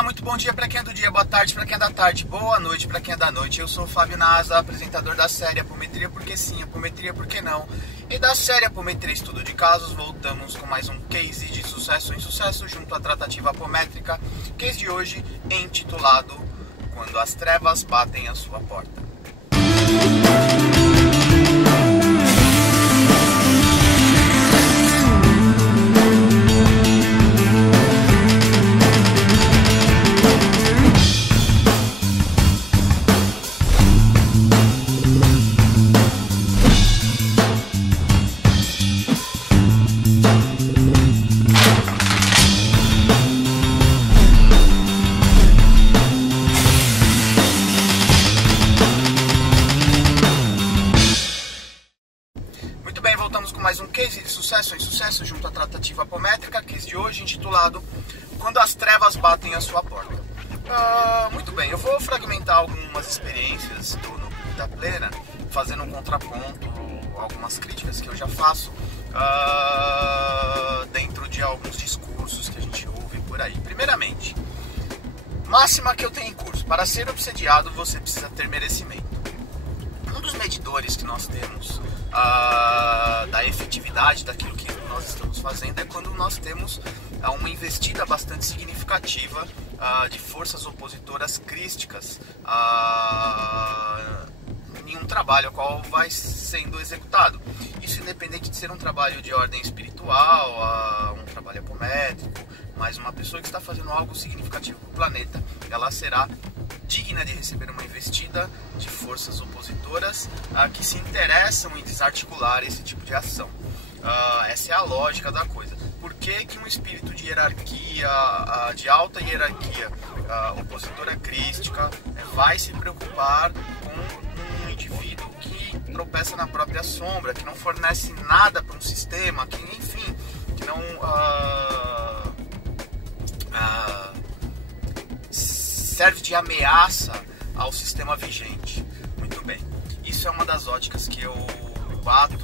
Olá, muito bom dia para quem é do dia, boa tarde para quem é da tarde, boa noite para quem é da noite. Eu sou o Fábio Nasa, apresentador da série Apometria Porque Sim, Apometria Porque Não. E da série Apometria Estudo de Casos, voltamos com mais um case de sucesso em sucesso junto à tratativa apométrica. Case de hoje intitulado Quando as Trevas Batem à Sua Porta. Voltamos com mais um case de sucesso em sucesso junto à tratativa apométrica, case de hoje intitulado Quando as Trevas Batem à Sua Porta. Muito bem, eu vou fragmentar algumas experiências do núcleo da plena, fazendo um contraponto, algumas críticas que eu já faço dentro de alguns discursos que a gente ouve por aí. Primeiramente, máxima que eu tenho em curso: para ser obsediado você precisa ter merecimento. Um dos medidores que nós temos da efetividade daquilo que nós estamos fazendo é quando nós temos uma investida bastante significativa de forças opositoras crísticas em um trabalho ao qual vai sendo executado. Isso independente de ser um trabalho de ordem espiritual, um trabalho apométrico, mas uma pessoa que está fazendo algo significativo para o planeta, ela será digna de receber uma investida de forças opositoras que se interessam em desarticular esse tipo de ação. Essa é a lógica da coisa. Por que um espírito de hierarquia, de alta hierarquia, opositora crística, vai se preocupar com um indivíduo que tropeça na própria sombra, que não fornece nada para um sistema, que enfim, que não serve de ameaça ao sistema vigente? Muito bem, isso é uma das óticas que eu bato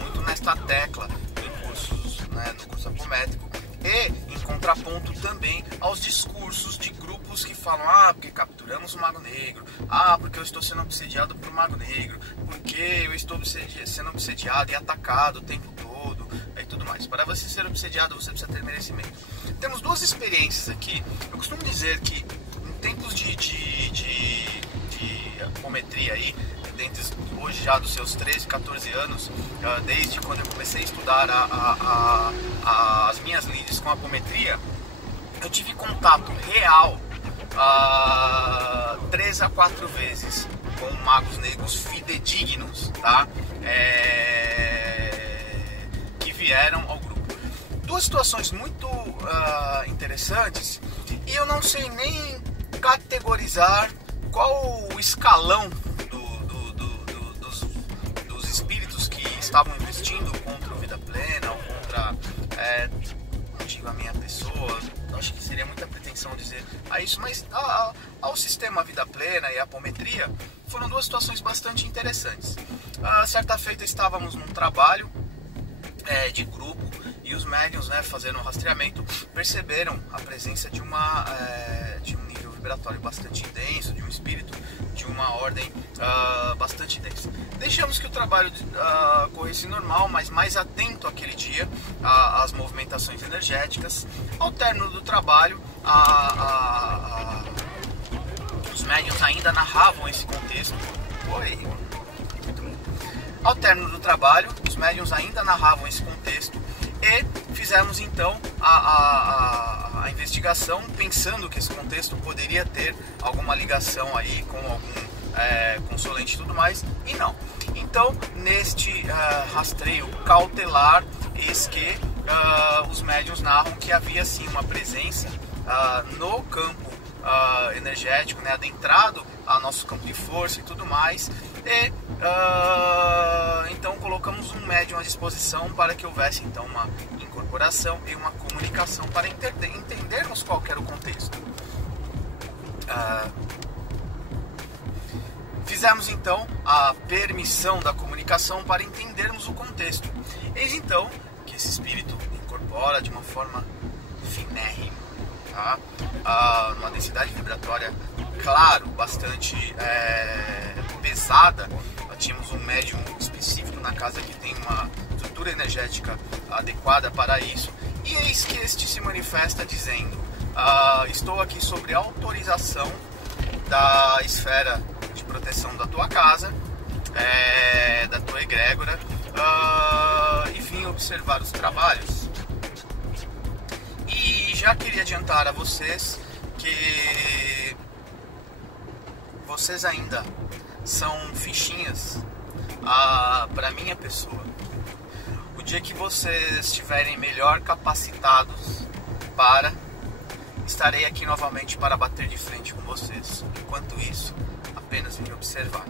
muito nesta tecla em cursos, no curso apométrico, e em contraponto também aos discursos de grupos que falam: porque capturamos o Mago Negro, porque eu estou sendo obsediado por um Mago Negro, porque eu estou sendo obsediado e atacado o tempo todo, e tudo mais. Para você ser obsediado, você precisa ter merecimento. Temos duas experiências aqui. Eu costumo dizer que em tempos de apometria aí, hoje já dos seus 13, 14 anos, desde quando eu comecei a estudar as minhas lides com apometria, eu tive contato real 3 a 4 vezes com magos negros fidedignos, tá? Que vieram ao grupo. Duas situações muito interessantes, e eu não sei nem categorizar qual o escalão dos espíritos que estavam investindo contra o Vida Plena ou contra não digo a minha pessoa, acho que seria muita pretensão dizer isso, mas ao sistema Vida Plena e a apometria. Foram duas situações bastante interessantes. Certa feita estávamos num trabalho de grupo, e os médiuns, fazendo um rastreamento, perceberam a presença de um nível vibratório bastante denso, de um espírito de uma ordem bastante densa. Deixamos que o trabalho corresse normal, mas mais atento aquele dia às movimentações energéticas. Ao término do trabalho, os médiuns ainda narravam esse contexto. Ao término do trabalho, os médiuns ainda narravam esse contexto, e fizemos então a investigação, pensando que esse contexto poderia ter alguma ligação aí com algum consolente e tudo mais, e não. Então, neste rastreio cautelar, eis que os médiuns narram que havia sim uma presença no campo energético, adentrado a nosso campo de força e tudo mais, e então colocamos um médium à disposição para que houvesse então uma incorporação e uma comunicação para entendermos qual era o contexto. Fizemos então a permissão da comunicação para entendermos o contexto. Eis então que esse espírito incorpora de uma forma finérrima, tá? uma densidade vibratória, claro, bastante pesada. Tínhamos um médium específico na casa que tem uma estrutura energética adequada para isso, e eis que este se manifesta dizendo: estou aqui sobre autorização da esfera de proteção da tua casa, da tua egrégora, e vim observar os trabalhos. E já queria adiantar a vocês que vocês ainda são fichinhas para minha pessoa. O dia que vocês estiverem melhor capacitados estarei aqui novamente para bater de frente com vocês. Enquanto isso, apenas vim observar.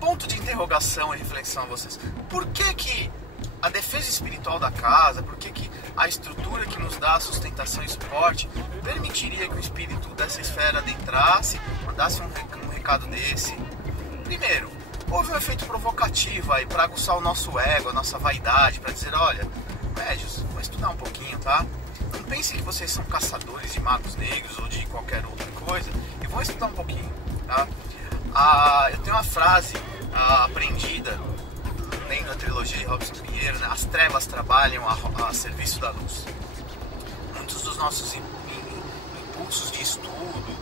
Ponto de interrogação e reflexão a vocês. Por que a defesa espiritual da casa, por que a estrutura que nos dá sustentação e suporte permitiria que o espírito dessa esfera adentrasse, mandasse um recado desse? Primeiro, houve um efeito provocativo aí para aguçar o nosso ego, a nossa vaidade, para dizer: olha, médios, vou estudar um pouquinho, tá? Não pensem que vocês são caçadores de magos negros ou de qualquer outra coisa, e vou estudar um pouquinho, tá? Eu tenho uma frase aprendida lendo a trilogia de Robson Pinheiro, né? As trevas trabalham a serviço da luz. Muitos dos nossos impulsos de estudo,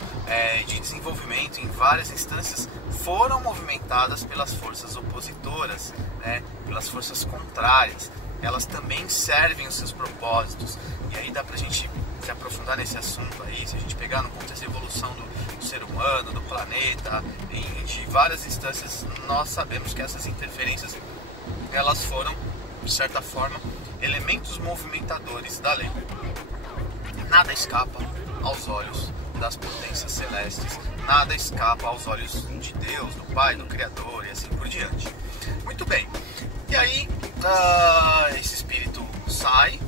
de desenvolvimento em várias instâncias foram movimentadas pelas forças opositoras, né? Pelas forças contrárias. Elas também servem os seus propósitos. E aí dá pra gente se aprofundar nesse assunto aí, se a gente pegar no contexto de evolução do ser humano, do planeta, de várias instâncias, nós sabemos que essas interferências, elas foram, de certa forma, elementos movimentadores da lei. Nada escapa aos olhos das potências celestes, nada escapa aos olhos de Deus, do Pai, do Criador e assim por diante. Muito bem, e aí esse espírito sai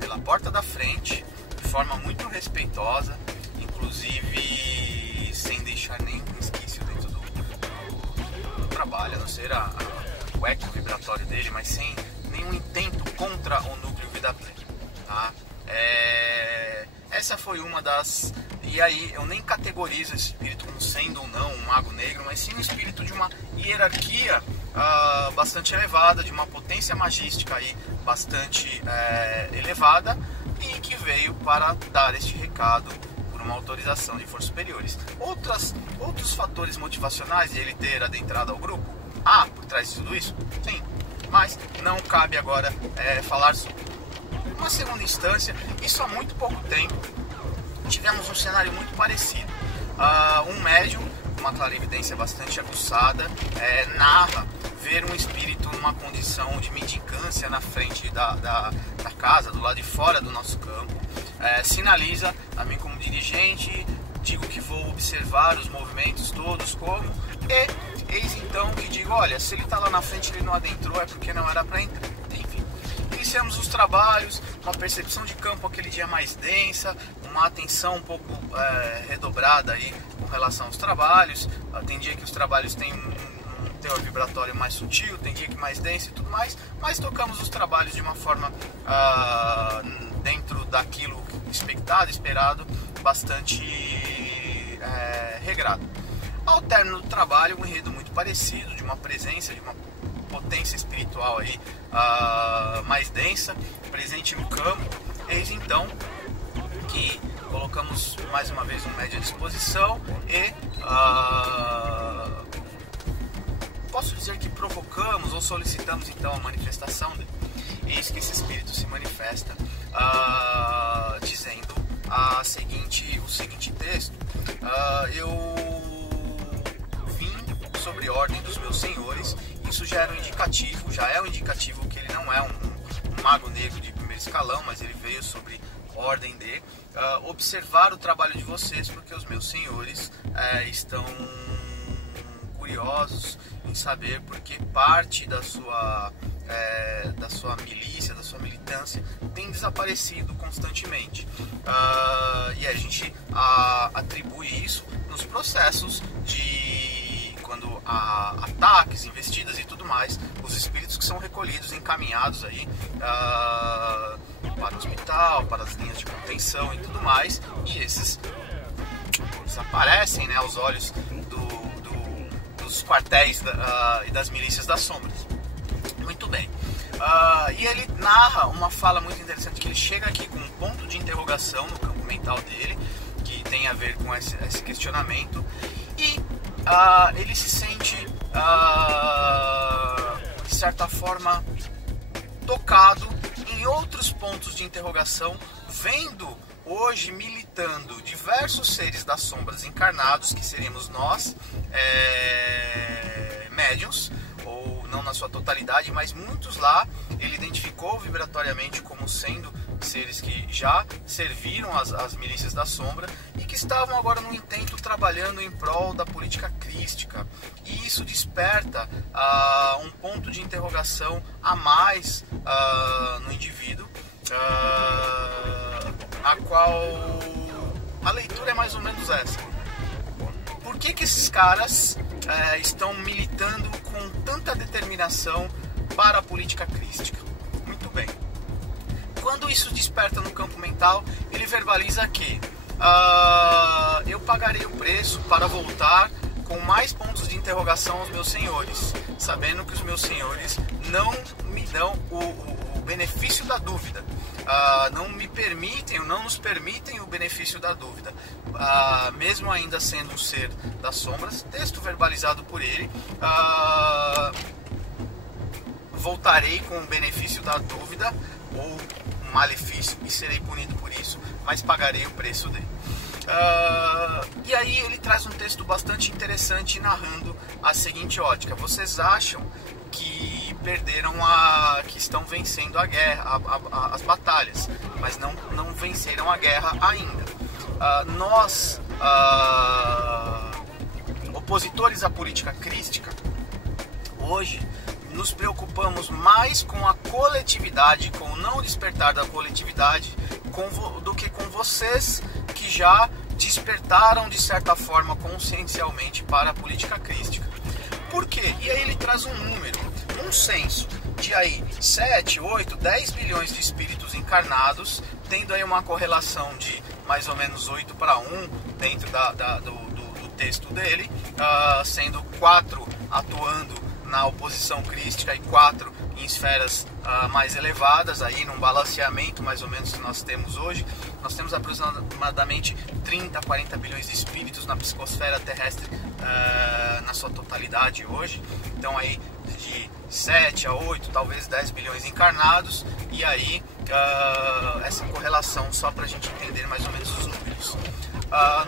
pela porta da frente, de forma muito respeitosa, inclusive sem deixar nenhum resquício dentro do trabalho, a não ser o eco vibratório dele, mas sem nenhum intento contra o núcleo vida plena, tá? Essa foi uma das... E aí eu nem categorizo esse espírito como sendo ou não um mago negro, mas sim um espírito de uma hierarquia bastante elevada, de uma potência magística aí bastante elevada, e que veio para dar este recado por uma autorização de forças superiores. Outros fatores motivacionais de ele ter adentrado ao grupo, por trás de tudo isso? Sim, mas não cabe agora falar sobre. Uma segunda instância, isso há muito pouco tempo, tivemos um cenário muito parecido. Um médium, uma clarividência bastante aguçada, narra ver um espírito numa condição de mendicância na frente da casa, do lado de fora do nosso campo. Sinaliza a mim como dirigente, digo que vou observar os movimentos todos, e eis então que digo: olha, se ele está lá na frente e ele não adentrou, é porque não era para entrar. Enfim, iniciamos os trabalhos, uma percepção de campo aquele dia mais densa, uma atenção um pouco redobrada aí com relação aos trabalhos. Tem dia que os trabalhos têm um teor vibratório mais sutil, tem dia que mais denso e tudo mais, mas tocamos os trabalhos de uma forma dentro daquilo expectado, esperado, bastante regrado. Ao término do trabalho, um enredo muito parecido, de uma presença, de uma potência espiritual aí mais densa, presente no campo. Eis então que colocamos mais uma vez um médio à disposição e posso dizer que provocamos ou solicitamos então a manifestação dele. Eis que esse espírito se manifesta dizendo o seguinte texto: eu vim sobre ordem dos meus senhores. Isso já é um indicativo que ele não é um mago negro de primeiro escalão, mas ele veio sobre ordem de observar o trabalho de vocês, porque os meus senhores estão curiosos em saber porque parte da sua milícia, da sua militância tem desaparecido constantemente, e a gente atribui isso nos processos de quando há ataques, investidas e tudo mais, os espíritos que são recolhidos, encaminhados aí para o hospital, para as linhas de contenção e tudo mais, e esses desaparecem, né, aos olhos dos quartéis e das milícias das sombras. Muito bem. E ele narra uma fala muito interessante, que ele chega aqui com um ponto de interrogação no campo mental dele, que tem a ver com esse questionamento, e ele se sente, de certa forma, tocado em outros pontos de interrogação, vendo hoje militando diversos seres das sombras encarnados, que seríamos nós, médiuns, ou não na sua totalidade, mas muitos lá ele identificou vibratoriamente como sendo seres que já serviram as milícias da sombra e que estavam agora no intento trabalhando em prol da política crística. E isso desperta um ponto de interrogação a mais no indivíduo, a qual a leitura é mais ou menos essa. Por que esses caras estão militando com tanta determinação para a política crística? Muito bem. Quando isso desperta no campo mental, ele verbaliza que eu pagarei o preço para voltar com mais pontos de interrogação aos meus senhores, sabendo que os meus senhores não me dão o benefício da dúvida, não nos permitem o benefício da dúvida, mesmo ainda sendo um ser das sombras. Texto verbalizado por ele. Voltarei com o benefício da dúvida ou malefício e serei punido por isso, mas pagarei o preço dele. E aí ele traz um texto bastante interessante narrando a seguinte ótica: vocês acham que perderam que estão vencendo a guerra, as batalhas, mas não venceram a guerra ainda. Nós, opositores à política crística, hoje nos preocupamos mais com a coletividade, com o não despertar da coletividade, do que com vocês que já despertaram de certa forma consciencialmente para a política crística. Por quê? E aí ele traz um número, um censo de aí 7, 8, 10 bilhões de espíritos encarnados, tendo aí uma correlação de mais ou menos 8 para 1 dentro do texto dele, sendo 4 atuando na oposição crística e 4 em esferas mais elevadas, aí num balanceamento mais ou menos que nós temos hoje. Nós temos aproximadamente 30, 40 bilhões de espíritos na psicosfera terrestre na sua totalidade hoje. Então aí de 7 a 8, talvez 10 bilhões encarnados, e aí essa correlação só para a gente entender mais ou menos os números.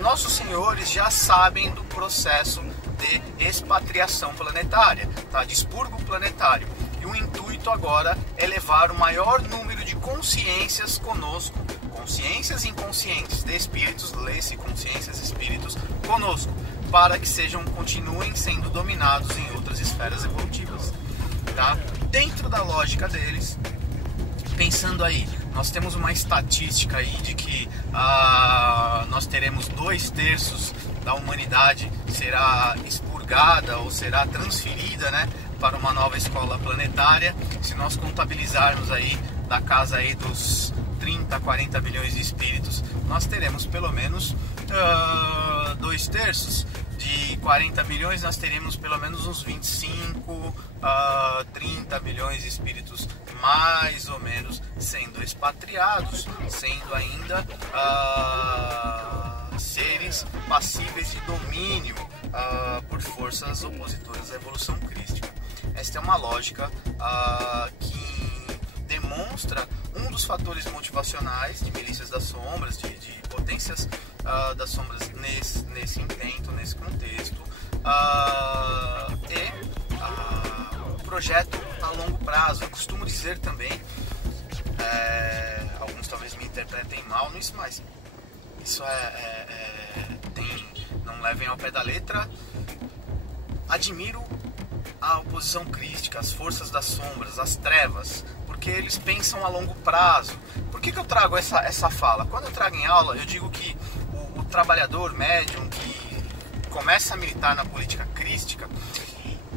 Nossos senhores já sabem do processo de expatriação planetária, tá? De expurgo planetário. E o intuito agora é levar o maior número de consciências conosco, consciências inconscientes de espíritos, lê-se consciências espíritos conosco, para que continuem sendo dominados em outras esferas evolutivas, tá? Dentro da lógica deles, pensando aí, nós temos uma estatística aí de que nós teremos 2/3 da humanidade será expurgada ou será transferida, né, para uma nova escola planetária. Se nós contabilizarmos aí da casa aí dos 30, 40 bilhões de espíritos, nós teremos pelo menos 2/3 de 40 bilhões, nós teremos pelo menos uns 25, 30 bilhões de espíritos mais ou menos sendo expatriados, sendo ainda seres passíveis de domínio por forças opositoras à evolução crística. Esta é uma lógica que demonstra um dos fatores motivacionais de milícias das sombras, de potências das sombras nesse intento, nesse contexto, o projeto a longo prazo. Eu costumo dizer também, alguns talvez me interpretem mal nisso, mas isso não levem ao pé da letra. Admiro a oposição crística, as forças das sombras, as trevas, porque eles pensam a longo prazo. Por que eu trago essa fala? Quando eu trago em aula, eu digo que o trabalhador médium que começa a militar na política crística,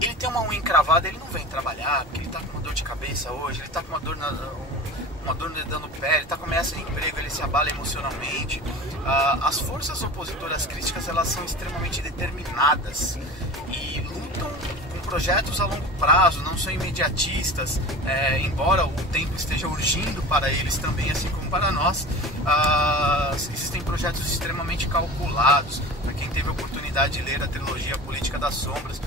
ele tem uma unha encravada, ele não vem trabalhar, porque ele está com uma dor de cabeça hoje, ele está com uma dor no dedo no pé, ele está com ameaça de emprego, ele se abala emocionalmente. As forças opositoras críticas, elas são extremamente determinadas e lutam com projetos a longo prazo, não são imediatistas, embora o tempo esteja urgindo para eles também, assim como para nós. Existem projetos extremamente calculados. Para quem teve a oportunidade de ler a trilogia Política das Sombras,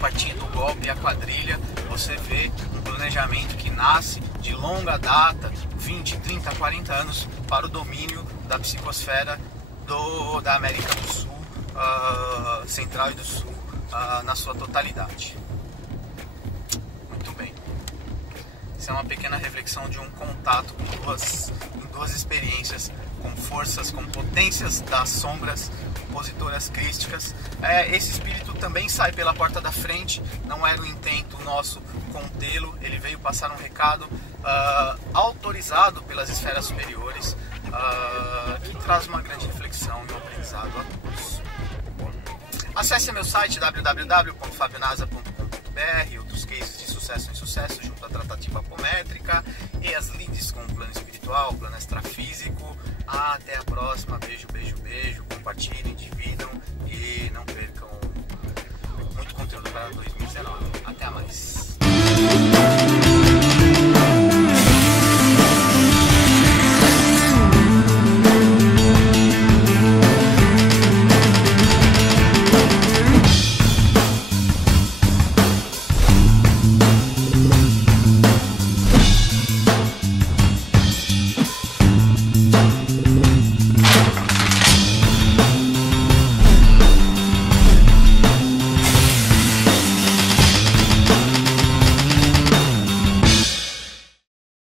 Partido do Golpe e a Quadrilha, você vê um planejamento que nasce de longa data, 20, 30, 40 anos, para o domínio da psicosfera da América do Sul, Central e do Sul, na sua totalidade. Muito bem. Isso é uma pequena reflexão de um contato em duas experiências, com forças, com potências das sombras opositoras crísticas. Esse espírito também sai pela porta da frente, não era o intento nosso contê-lo, ele veio passar um recado autorizado pelas esferas superiores, que traz uma grande reflexão e um aprendizado a todos. Acesse meu site www.fabionasa.com.br, outros cases de sucesso em sucesso junto à tratativa apométrica e as leads com o plano espiritual, o plano extrafísico. Até a próxima, beijo, beijo, beijo, compartilhem, dividam e não percam muito conteúdo para 2019. Até mais!